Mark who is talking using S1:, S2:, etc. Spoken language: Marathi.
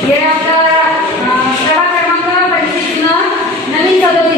S1: हे आपला प्रभाग क्रमांक पंचवीसनं नवीन सदोतीस